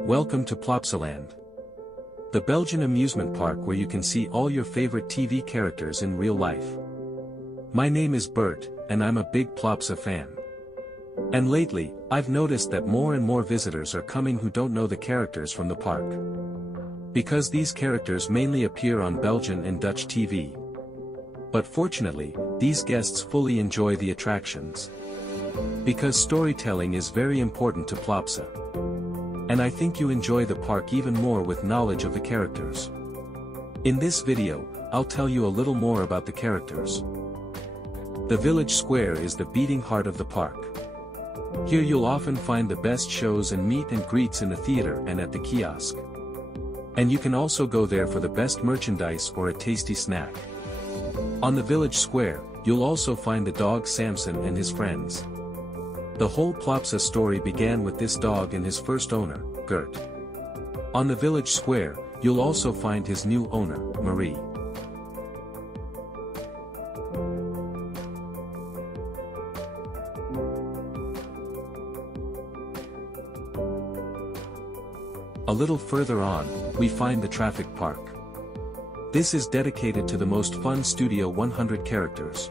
Welcome to Plopsaland, the Belgian amusement park where you can see all your favorite TV characters in real life. My name is Bert, and I'm a big Plopsa fan. And lately, I've noticed that more and more visitors are coming who don't know the characters from the park. Because these characters mainly appear on Belgian and Dutch TV. But fortunately, these guests fully enjoy the attractions. Because storytelling is very important to Plopsa. And I think you enjoy the park even more with knowledge of the characters. In this video, I'll tell you a little more about the characters. The village square is the beating heart of the park. Here you'll often find the best shows and meet and greets in the theater and at the kiosk. And you can also go there for the best merchandise or a tasty snack. On the village square, you'll also find the dog Samson and his friends. The whole Plopsa story began with this dog and his first owner, Gert. On the village square, you'll also find his new owner, Marie. A little further on, we find the traffic park. This is dedicated to the most fun Studio 100 characters.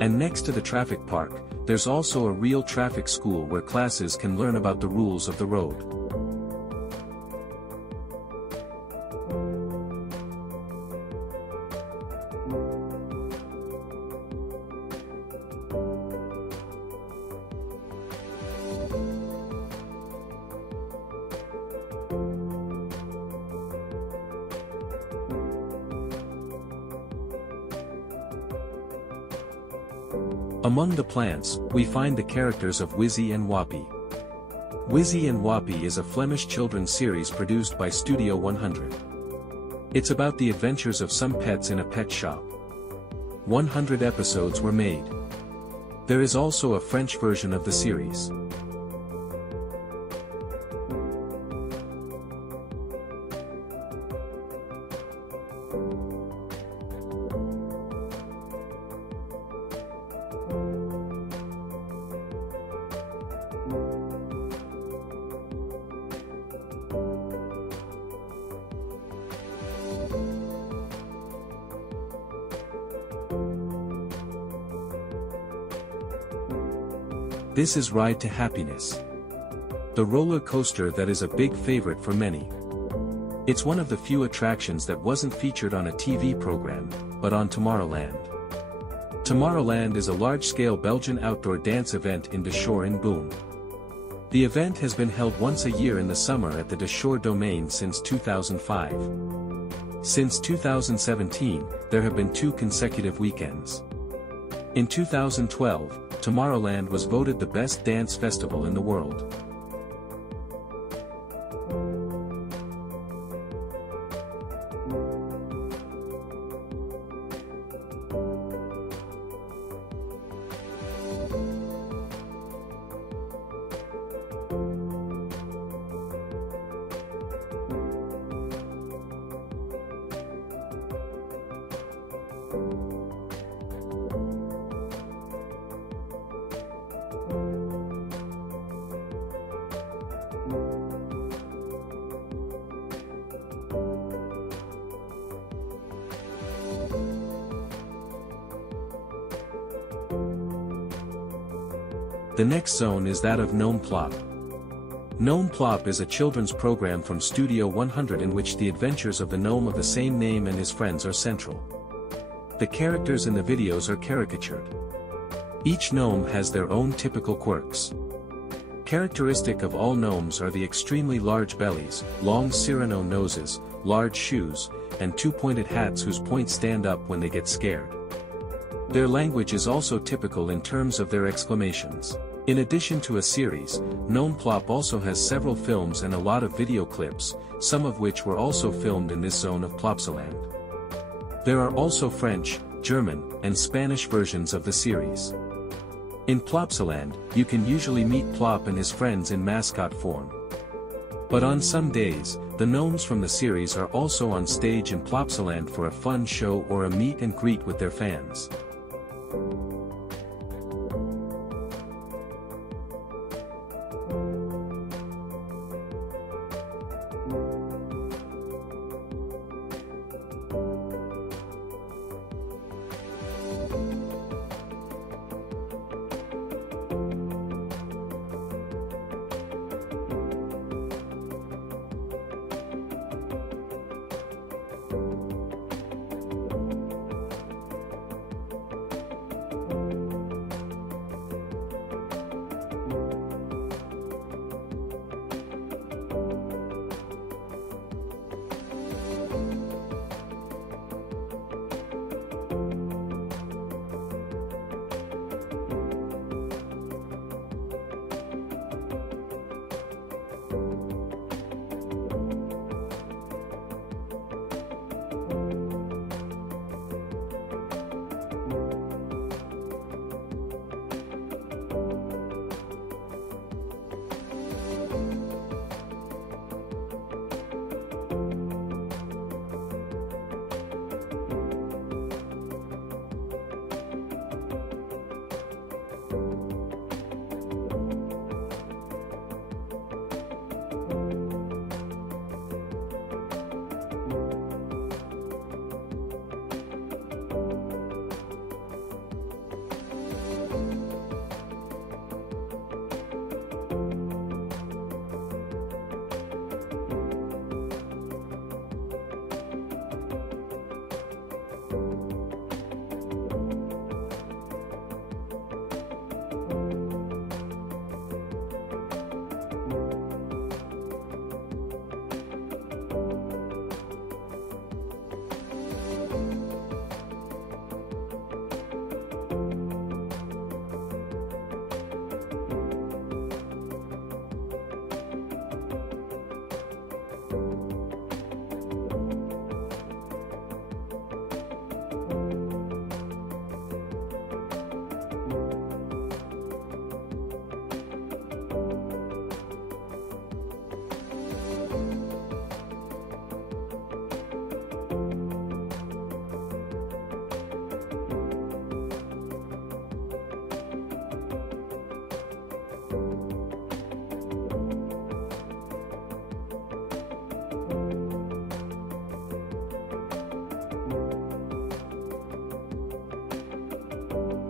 And next to the traffic park, there's also a real traffic school where classes can learn about the rules of the road. Among the plants, we find the characters of Wizzy and Wappie. Wizzy and Wappie is a Flemish children's series produced by Studio 100. It's about the adventures of some pets in a pet shop. 100 episodes were made. There is also a French version of the series. This is Ride to Happiness. The roller coaster that is a big favorite for many. It's one of the few attractions that wasn't featured on a TV program, but on Tomorrowland. Tomorrowland is a large-scale Belgian outdoor dance event in De Shore in Boom. The event has been held once a year in the summer at the De Shore domain since 2005. Since 2017, there have been 2 consecutive weekends. In 2012, Tomorrowland was voted the best dance festival in the world. The next zone is that of Gnome Plop. Gnome Plop is a children's program from Studio 100 in which the adventures of the gnome of the same name and his friends are central. The characters in the videos are caricatured. Each gnome has their own typical quirks. Characteristic of all gnomes are the extremely large bellies, long Cyrano noses, large shoes, and 2-pointed hats whose points stand up when they get scared. Their language is also typical in terms of their exclamations. In addition to a series, Gnome Plop also has several films and a lot of video clips, some of which were also filmed in this zone of Plopsaland. There are also French, German, and Spanish versions of the series. In Plopsaland, you can usually meet Plop and his friends in mascot form. But on some days, the gnomes from the series are also on stage in Plopsaland for a fun show or a meet and greet with their fans.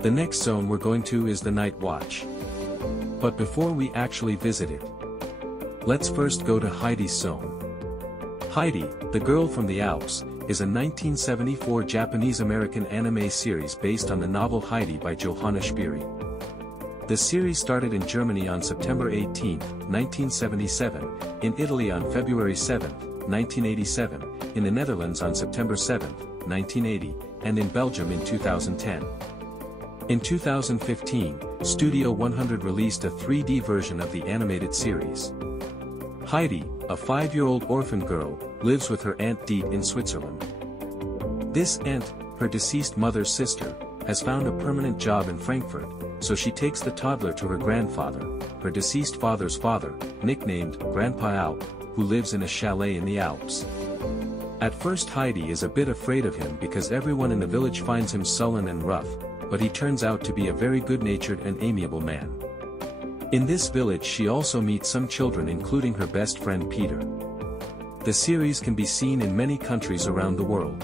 The next zone we're going to is the Night Watch. But before we actually visit it, let's first go to Heidi's zone. Heidi, the Girl from the Alps, is a 1974 Japanese-American anime series based on the novel Heidi by Johanna Spyri. The series started in Germany on September 18, 1977, in Italy on February 7, 1987, in the Netherlands on September 7, 1980, and in Belgium in 2010. In 2015, Studio 100 released a 3D version of the animated series. Heidi, a 5-year-old orphan girl, lives with her Aunt Diet in Switzerland. This aunt, her deceased mother's sister, has found a permanent job in Frankfurt, so she takes the toddler to her grandfather, her deceased father's father, nicknamed Grandpa Alp, who lives in a chalet in the Alps. At first Heidi is a bit afraid of him because everyone in the village finds him sullen and rough, but he turns out to be a very good-natured and amiable man. In this village she also meets some children including her best friend Peter. The series can be seen in many countries around the world.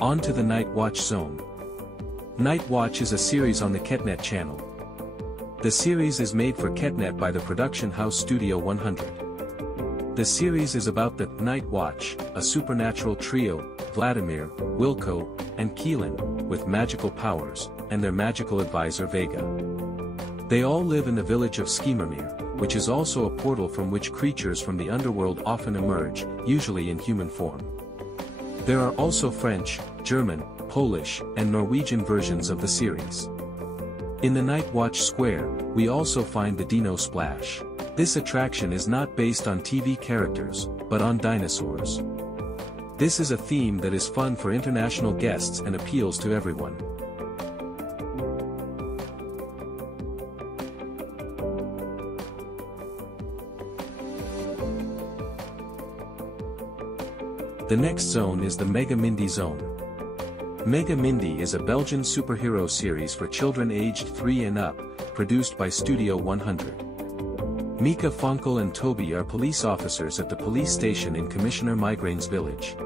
On to the Night Watch zone. Night Watch is a series on the Ketnet channel. The series is made for Ketnet by the production house Studio 100. The series is about the Night Watch, a supernatural trio, Vladimir, Wilco, and Keelan, with magical powers, and their magical advisor Vega. They all live in the village of Schemermeer, which is also a portal from which creatures from the underworld often emerge, usually in human form. There are also French, German, Polish, and Norwegian versions of the series. In the Night Watch Square, we also find the Dino Splash. This attraction is not based on TV characters, but on dinosaurs. This is a theme that is fun for international guests and appeals to everyone. The next zone is the Mega Mindy zone. Mega Mindy is a Belgian superhero series for children aged 3 and up, produced by Studio 100. Mika Fonkel and Toby are police officers at the police station in Commissioner Migraine's village.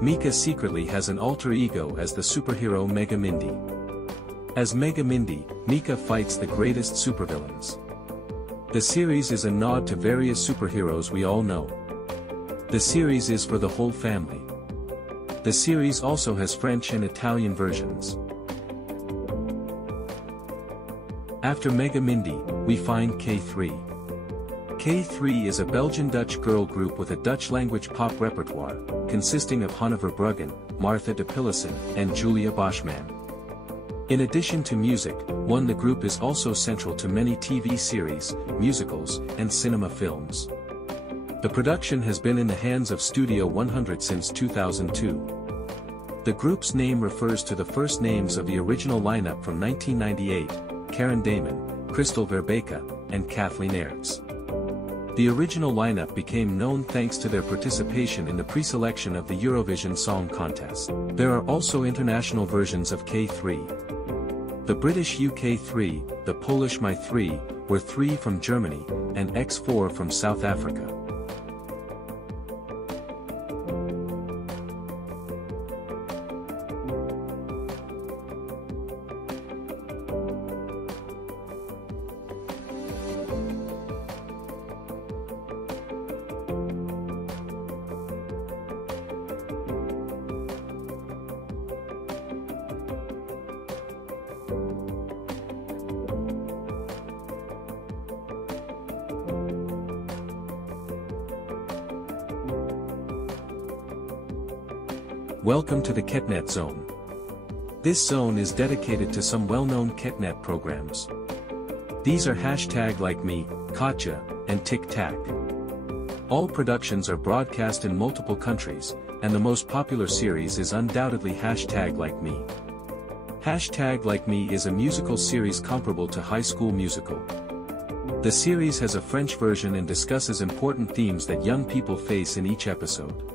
Mika secretly has an alter ego as the superhero Mega Mindy. As Mega Mindy, Mika fights the greatest supervillains. The series is a nod to various superheroes we all know. The series is for the whole family. The series also has French and Italian versions. After Mega Mindy, we find K3. K3 is a Belgian-Dutch girl group with a Dutch-language pop repertoire, consisting of Hanne Verbruggen, Martha de Pilissen, and Julia Boschman. In addition to music, the group is also central to many TV series, musicals, and cinema films. The production has been in the hands of Studio 100 since 2002. The group's name refers to the first names of the original lineup from 1998, Karen Damon, Crystal Verbeke, and Kathleen Aerts. The original lineup became known thanks to their participation in the pre-selection of the Eurovision Song Contest. There are also international versions of K3. The British UK3, the Polish My3, were 3 from Germany, and X4 from South Africa. Welcome to the KetNet Zone. This zone is dedicated to some well-known KetNet programs. These are Hashtag Like Me, Katja, and Tic Tac. All productions are broadcast in multiple countries, and the most popular series is undoubtedly Hashtag Like Me. Hashtag Like Me is a musical series comparable to High School Musical. The series has a French version and discusses important themes that young people face in each episode.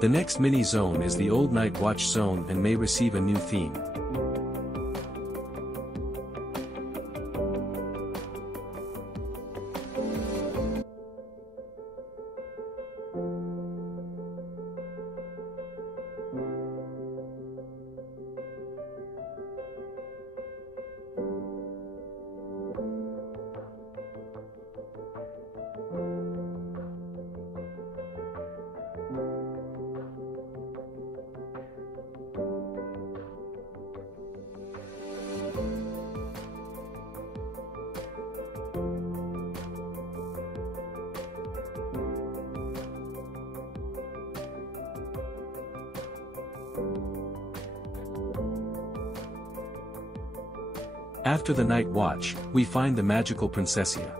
The next mini-zone is the Old Night Watch zone and may receive a new theme. After the Night Watch, we find the magical Princessia.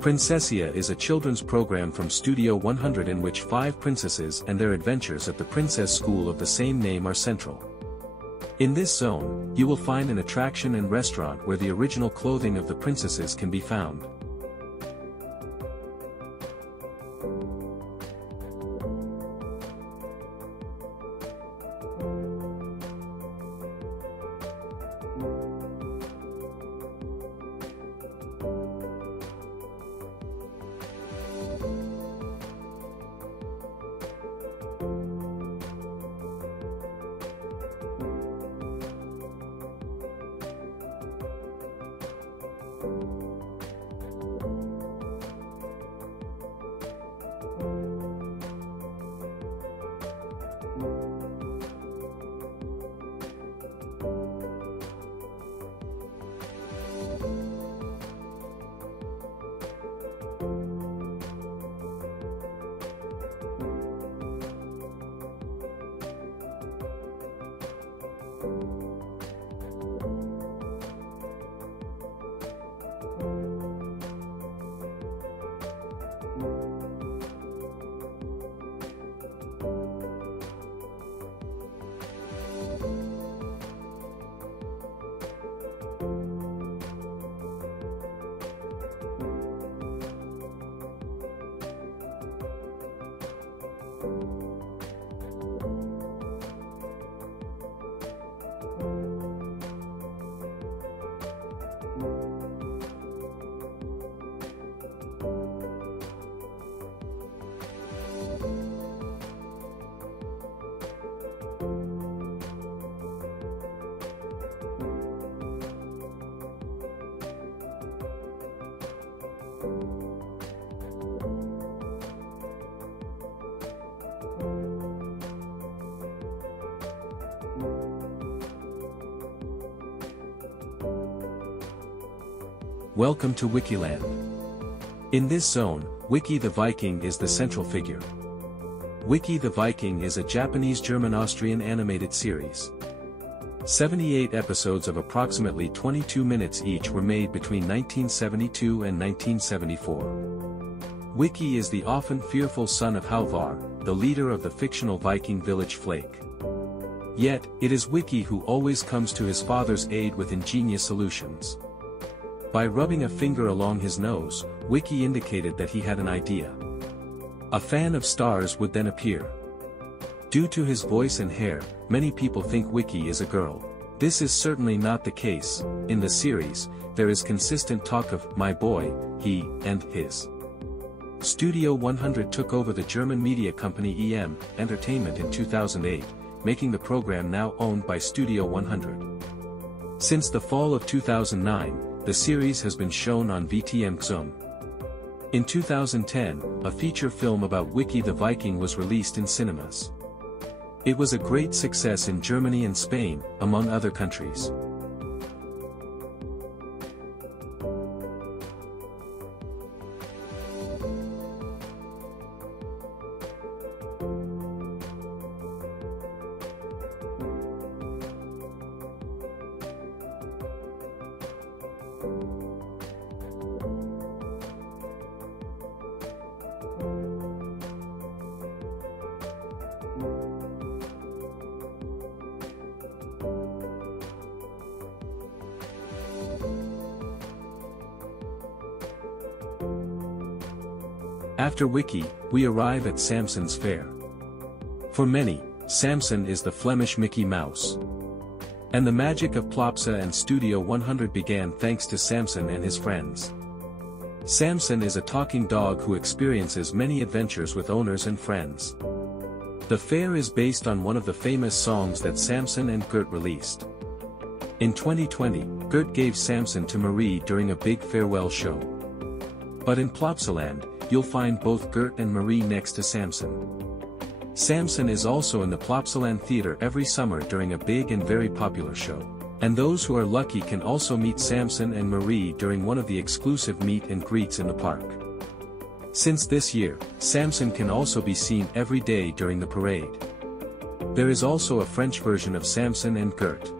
Princessia is a children's program from Studio 100 in which 5 princesses and their adventures at the princess school of the same name are central. In this zone, you will find an attraction and restaurant where the original clothing of the princesses can be found. Welcome to Wikiland. In this zone, Wiki the Viking is the central figure. Wiki the Viking is a Japanese-German-Austrian animated series. 78 episodes of approximately 22 minutes each were made between 1972 and 1974. Wiki is the often fearful son of Halvar, the leader of the fictional Viking village Flake. Yet, it is Wiki who always comes to his father's aid with ingenious solutions. By rubbing a finger along his nose, Wiki indicated that he had an idea. A fan of stars would then appear. Due to his voice and hair, many people think Wiki is a girl. This is certainly not the case. In the series, there is consistent talk of my boy, he, and his. Studio 100 took over the German media company EM Entertainment in 2008, making the program now owned by Studio 100. Since the fall of 2009, the series has been shown on VTM Xum. In 2010, a feature film about Wiki the Viking was released in cinemas. It was a great success in Germany and Spain, among other countries. After Wiki, we arrive at Samson's Fair. For many, Samson is the Flemish Mickey Mouse. And the magic of Plopsa and Studio 100 began thanks to Samson and his friends. Samson is a talking dog who experiences many adventures with owners and friends. The fair is based on one of the famous songs that Samson and Gert released. In 2020, Gert gave Samson to Marie during a big farewell show. But in Plopsaland, you'll find both Gert and Marie next to Samson. Samson is also in the Plopsaland Theatre every summer during a big and very popular show. And those who are lucky can also meet Samson and Marie during one of the exclusive meet and greets in the park. Since this year, Samson can also be seen every day during the parade. There is also a French version of Samson and Gert.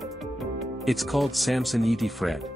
It's called Samson et Fred.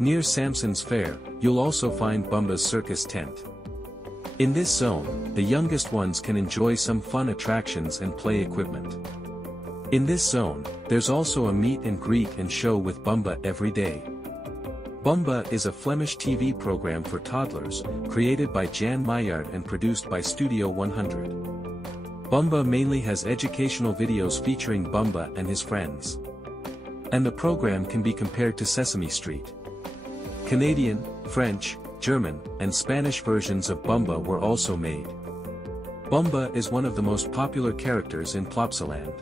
Near Samson's Fair, you'll also find Bumba's circus tent. In this zone, the youngest ones can enjoy some fun attractions and play equipment. In this zone, there's also a meet and greet and show with Bumba every day. Bumba is a Flemish TV program for toddlers, created by Jan Meijert and produced by Studio 100. Bumba mainly has educational videos featuring Bumba and his friends. And the program can be compared to Sesame Street. Canadian, French, German, and Spanish versions of Bumba were also made. Bumba is one of the most popular characters in Plopsaland.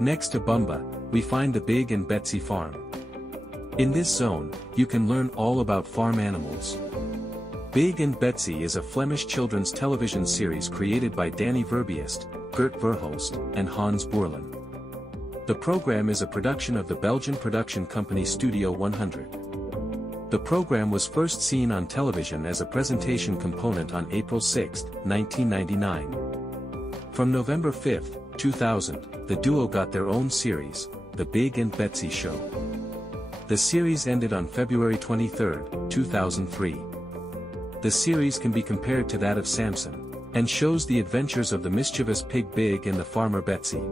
Next to Bumba, we find the Big and Betsy farm. In this zone, you can learn all about farm animals. Big and Betsy is a Flemish children's television series created by Danny Verbiest, Gert Verhulst, and Hans Boerlen. The program is a production of the Belgian production company Studio 100. The program was first seen on television as a presentation component on April 6, 1999. From November 5, 2000, the duo got their own series, The Big and Betsy Show. The series ended on February 23, 2003. The series can be compared to that of Samson, and shows the adventures of the mischievous pig Big and the farmer Betsy.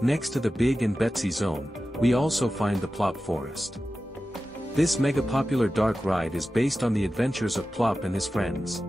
Next to the Big and Betsy zone, we also find the Plop Forest. This mega-popular dark ride is based on the adventures of Plop and his friends.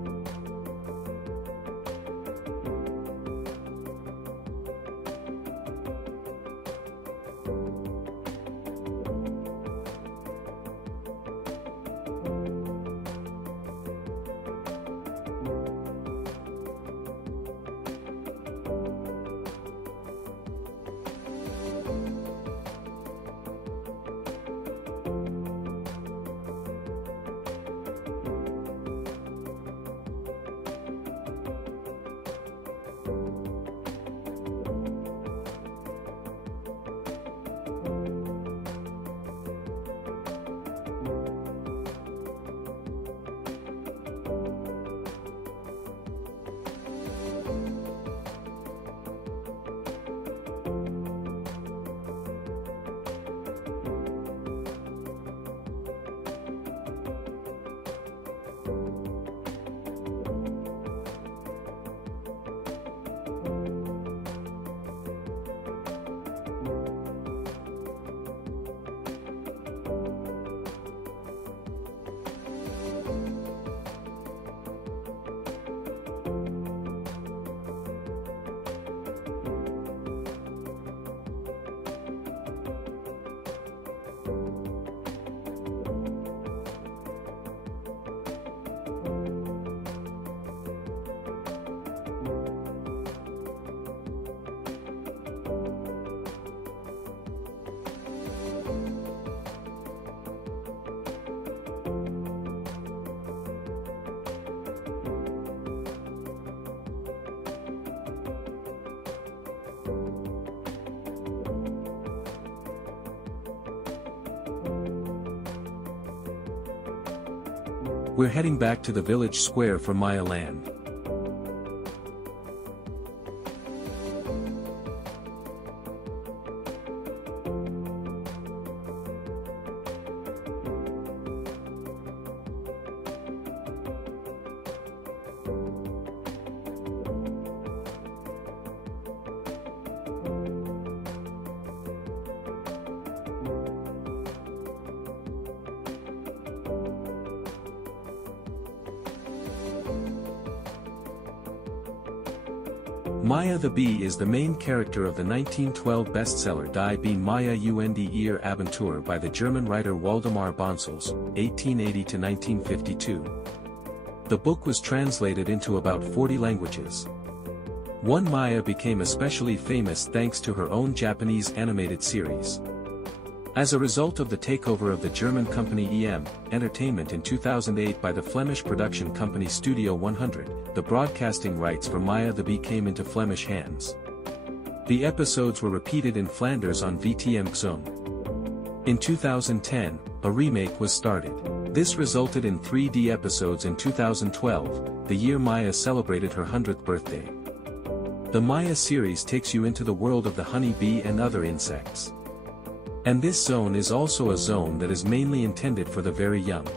We're heading back to the village square for Maya Land. Maya the Bee is the main character of the 1912 bestseller Die Bee Maya und ihr Abenteuer by the German writer Waldemar Bonsels, 1880–1952. The book was translated into about 40 languages. One Maya became especially famous thanks to her own Japanese animated series. As a result of the takeover of the German company EM Entertainment in 2008 by the Flemish production company Studio 100, the broadcasting rights for Maya the Bee came into Flemish hands. The episodes were repeated in Flanders on VTM Zone. In 2010, a remake was started. This resulted in 3D episodes in 2012, the year Maya celebrated her 100th birthday. The Maya series takes you into the world of the honey bee and other insects. And this zone is also a zone that is mainly intended for the very young.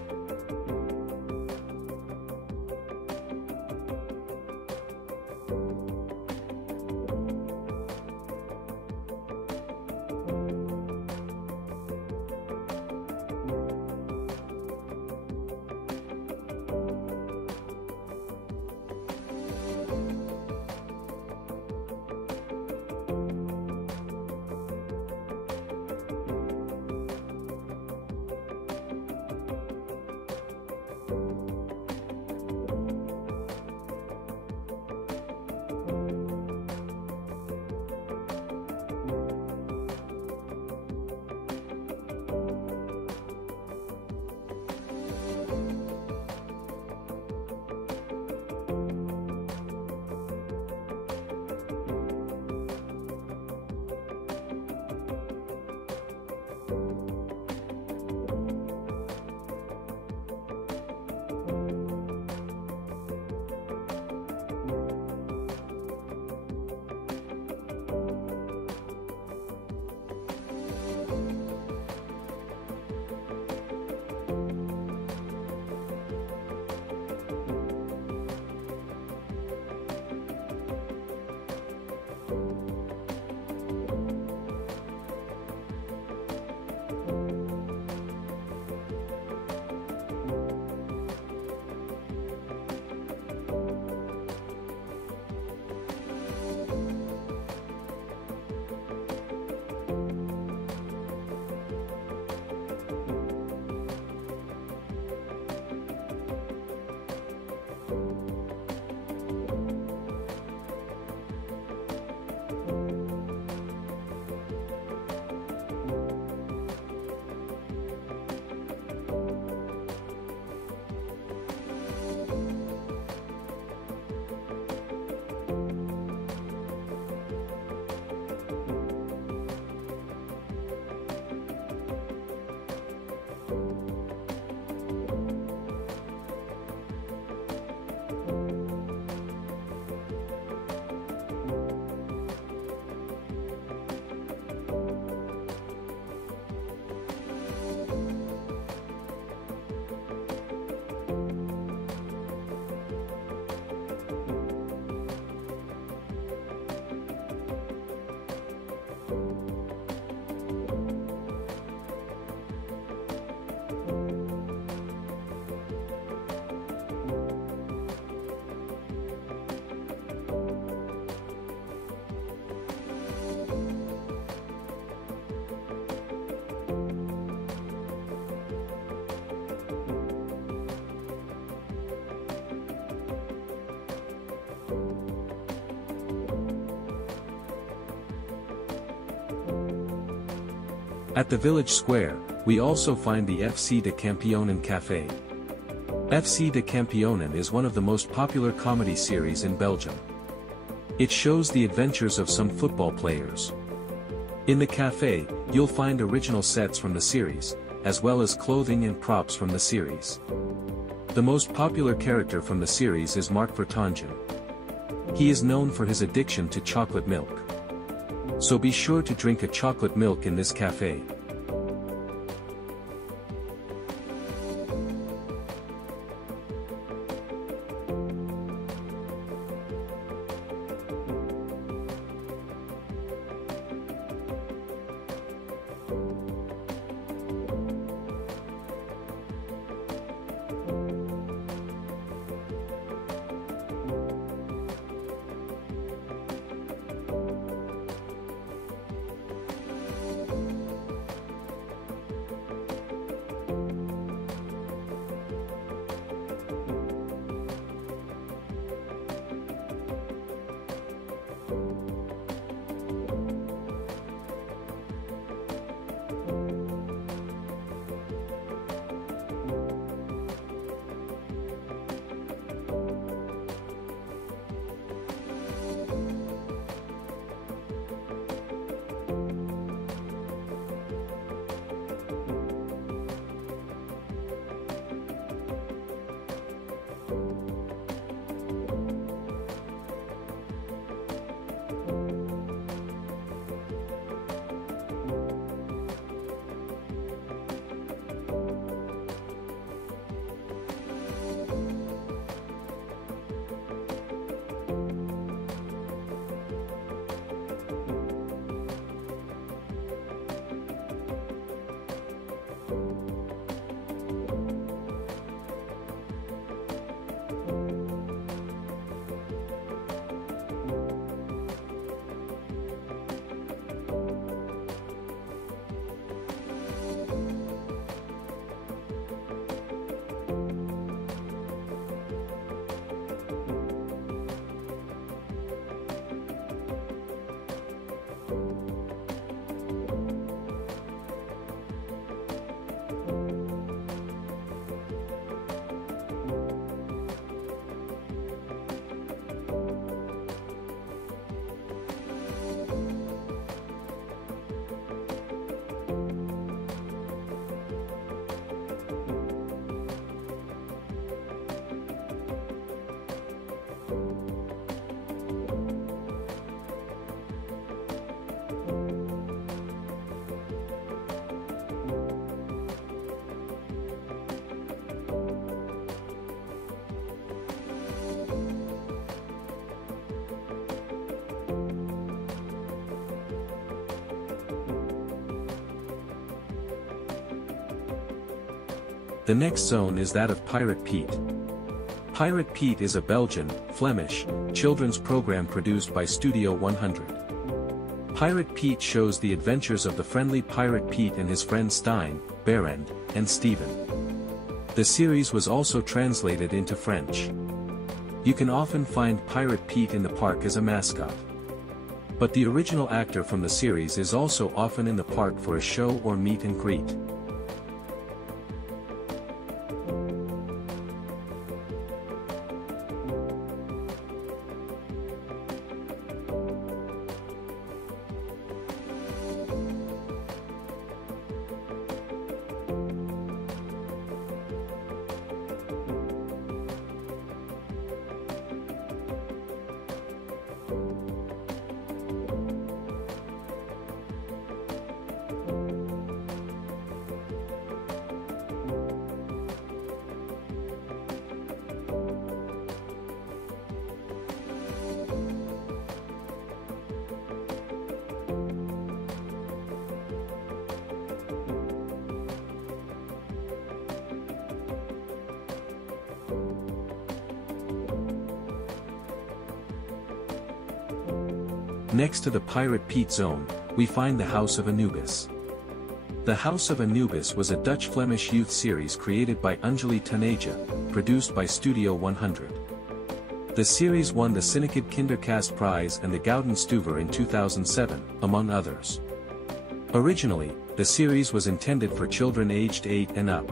At the village square, we also find the FC de Kampioenen Café. FC de Kampioenen is one of the most popular comedy series in Belgium. It shows the adventures of some football players. In the café, you'll find original sets from the series, as well as clothing and props from the series. The most popular character from the series is Mark Vertongen. He is known for his addiction to chocolate milk. So be sure to drink a chocolate milk in this café. The next zone is that of Pirate Pete. Pirate Pete is a Belgian, Flemish, children's program produced by Studio 100. Pirate Pete shows the adventures of the friendly Pirate Pete and his friends Stijn, Berend, and Steven. The series was also translated into French. You can often find Pirate Pete in the park as a mascot. But the original actor from the series is also often in the park for a show or meet and greet. Next to the Pirate Pete zone, we find the House of Anubis. The House of Anubis was a Dutch-Flemish youth series created by Anjali Taneja, produced by Studio 100. The series won the Syndicate Kindercast Prize and the Gouden Stuver in 2007, among others. Originally, the series was intended for children aged 8 and up.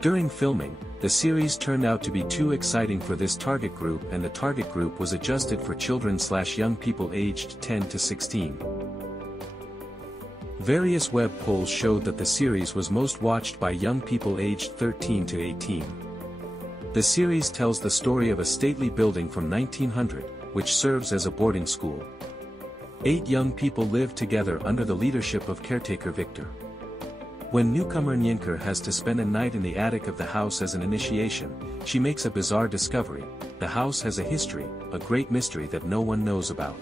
During filming, the series turned out to be too exciting for this target group, and the target group was adjusted for children/young people aged 10 to 16. Various web polls showed that the series was most watched by young people aged 13 to 18. The series tells the story of a stately building from 1900, which serves as a boarding school. 8 young people live together under the leadership of caretaker Victor. When newcomer Nyenker has to spend a night in the attic of the house as an initiation, she makes a bizarre discovery: the house has a history, a great mystery that no one knows about.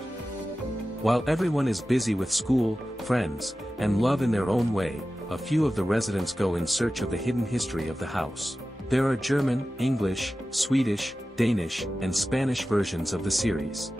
While everyone is busy with school, friends, and love in their own way, a few of the residents go in search of the hidden history of the house. There are German, English, Swedish, Danish, and Spanish versions of the series.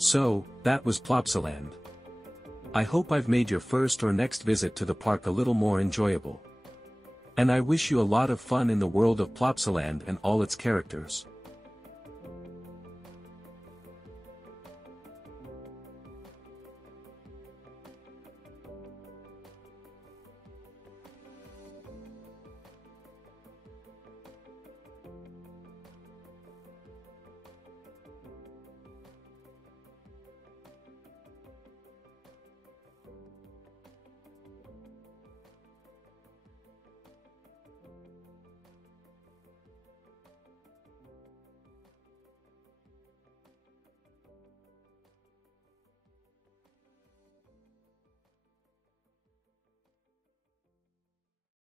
So, that was Plopsaland. I hope I've made your first or next visit to the park a little more enjoyable. And I wish you a lot of fun in the world of Plopsaland and all its characters.